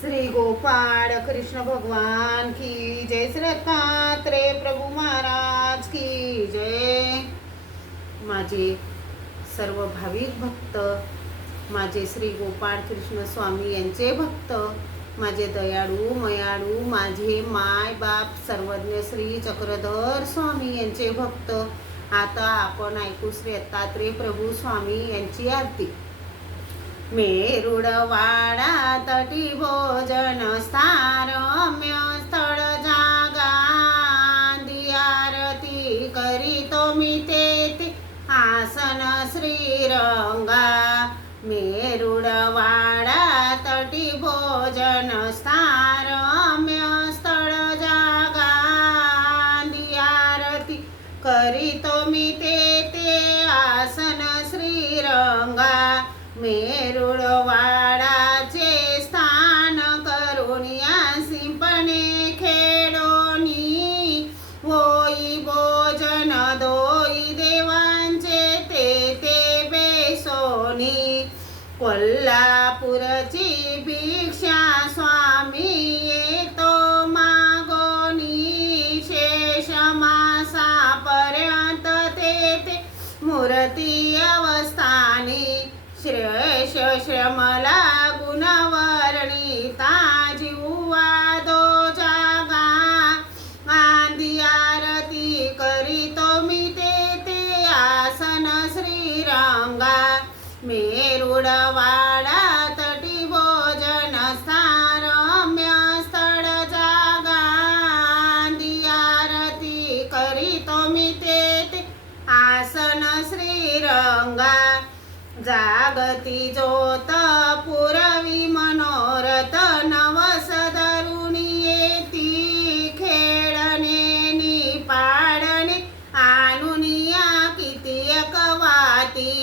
श्री गोपाळ कृष्ण भगवान की जय, श्री दत्तात्रेय प्रभू महाराज की जय। माझे सर्व भाविक भक्त, माझे श्री गोपाळ कृष्ण स्वामी यांचे भक्त, माझे दयाळू मयाळू, माझे माय बाप सर्वज्ञ श्री चक्रधर स्वामी यांचे भक्त, आता आपण ऐकू श्री दत्तात्रेय प्रभू स्वामी यांची आरती। मेरुडवाडा तटी भोजन स्थारम्य स्थळ जागा, आरती करीतो मी तेथे आसन श्रीरंगा। मेरुडवाडा तटी भोजन स्थारम्य स्थळ जागा, आरती करीतो मी तेथे आसन श्रीरंगा। मेरुडवाडाचे स्थान करुणिया सिंपणे खेळोनी, होई भोजन दोई देवांचे तेथे बेसोनी। कोल्हापूरची भिक्षा स्वामी येतो मागोनी, शेष मासापर्यंत तेथे मूर्ती अवस्थानी। श्रेष श्रमला गुणवर्णिता जीवा दो जागा, आरती करीतो मी तेथे आसन श्रीरंगा। मेरुडवाडा तटी भोजन स्थारम्य स्थळ जागा, आरती करीतो मी तेथे आसन श्रीरंगा। जागती ज्योत पुरवी मनोरथ, नवस धरुणी येती खेळणे पाडणे आणुनिया किती कवाती।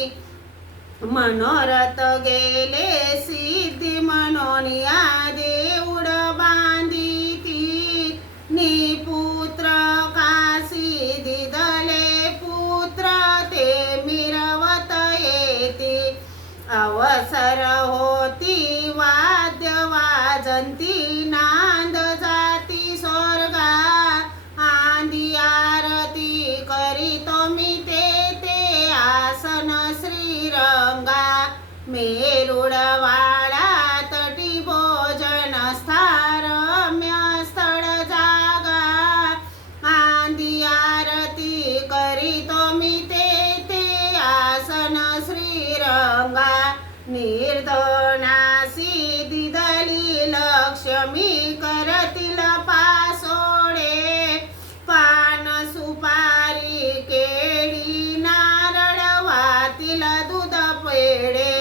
मनोरथ गेले सिद्धी मनोनिया देऊळ बांधिती, निपुत्र काशी दिदले पुत्र ते मिरवत येते। अवसर होती वाद्य वाजंती, नांद जाती स्वर्गा, आरती करीतो मी तेथे आसन श्रीरंगा। मेरुडवाडा तटी भोजन स्थारम्य स्थळ जागा, आरती करीतो मी तेथे आसन श्रीरंगा। निर्धनासी दिदली लक्ष्मी करतील पासोडे, पान सुपारी केळी नारळ वातील दूध पेढे।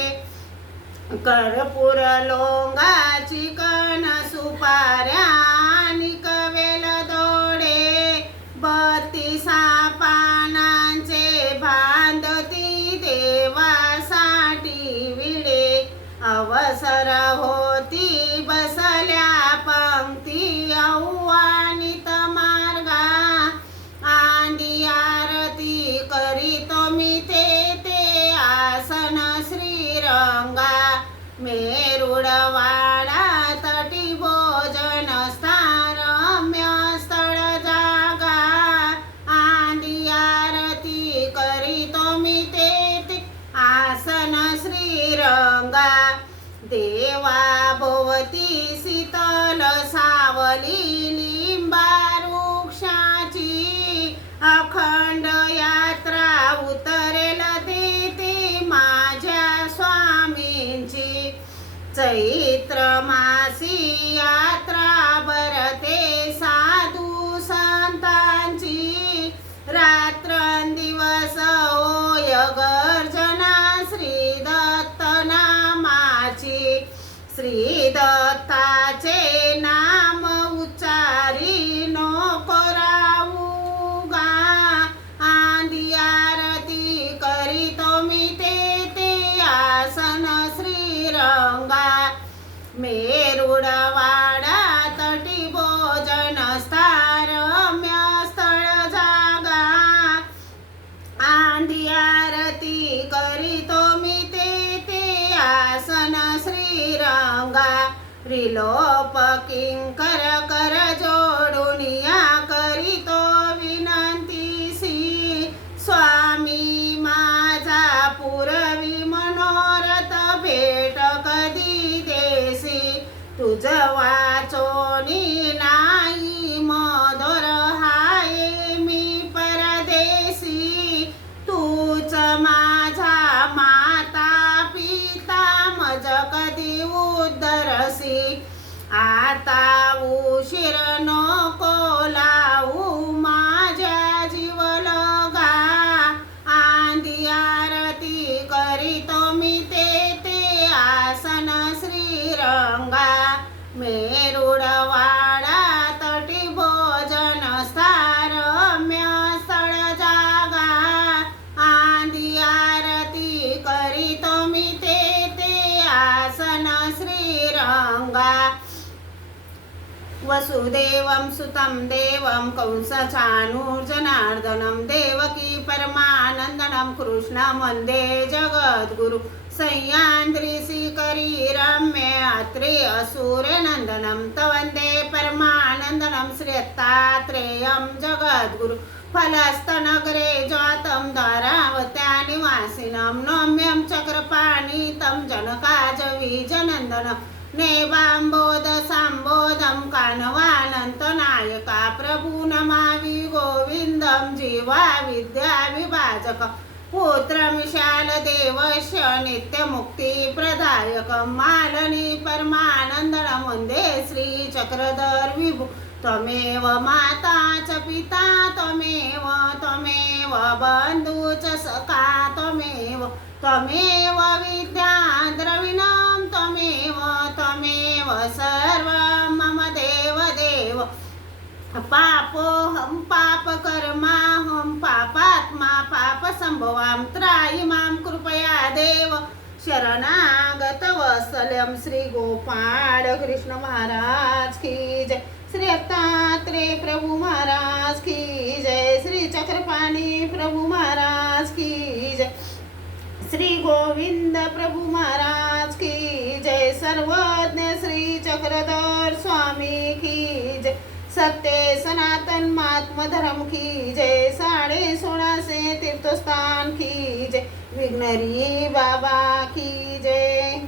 कर्पूर लोंगाची कण सुपाऱ्या आणि कवेल दोडे, 32 पानांचे बांधती देवासाठी विडे। अवसर होती बसल्या पंक्ती आव्हानित मार्गा, आरती करीतो मी तेथे आसन श्रीरंगा। मेरुडवाडा तटी भोजन स्थारम्य स्थळ जागा, आरती करीतो मी तेथे आसन श्रीरंगा। देवा भोवती शीतल सावली लिंबावृक्षाची, अखंड यात्रा उतरेल तेथे माझ्या स्वामींची। चैत्र मासी यात्रा भरते साधू संतांची, रात्रंदिवस होय गर्जना श्री दत्त नामाची। श्री दत्ताचे नाम उच्चारी नको राहूगा, आरती करीतो मी तेथे आसन श्रीरंगा। मेरुडवाडा तटी भोजन स्थारम्य स्थळ जागा, आरती करीतो मी तेथे आसन श्रीरंगा। त्रिलोप किंकर कर जोडुनिया करीतो विनंतीसी स्वामी माझा पुरवी मनोरथ भेट कधी देसी तुझ वाचोनी नाही मधुर हाये मी परदेसी तूच माझा माता पिता मज कधी उद्धरसी आता उशीर नको लावू माझ्या जीवलगा आंधी आरती करीतो मी ते आसन श्रीरंगा मेरुडवाडा तटी भोजन सारम्य स्थळ जागा आंधी आरती करीतो मी ते आसन श्रीरंगा वसुदेवं सुतं देवं कंसचाणूर्जनार्दनं देवकी परमानन्दनं कृष्णं वन्दे जगद्गुरु सह्याद्रिशिखरी रम्ये अत्रे असुरनन्दनं तवन्दे परमानन्दनं श्रीदत्तात्रेयं जगद्गुरु फलस्तनगरे जातं धारावत्या निवासिनं नम्यं चक्रपाणितं जनकाजवीजनन्दनं नेवाम्बोध सांबोधं कानवानन्तनायका प्रभु नमामि गोविन्दं जीवा विद्या विभाजक पुत्रमिशाल देवस्य नित्यमुक्तिप्रदायकं मालनी परमानन्दनं वन्दे श्रीचक्रधर विभु त्वमेव माता च पिता त्वमेव बन्धु च सखा त्वमेव विद्या द्रविणं त्वमेव सर्वं मम देव पापोऽहं पापकर्माहं पापात्मा पापसम्भवां त्राहि मां कृपया देव शरणागत वत्सल्यं श्री गोपाळ कृष्ण महाराज की जय श्री दत्तात्रेय प्रभु महाराज की जय श्री चक्रपाणी प्रभु महाराज की जय श्री गोविंद प्रभु महाराज की जय सर्वज्ञ श्री चक्रधर स्वामी की जय सत्य सनातन महात्म धर्म की जय 16.5 तीर्थस्थान की जय विघ्नहरी बाबा की जय।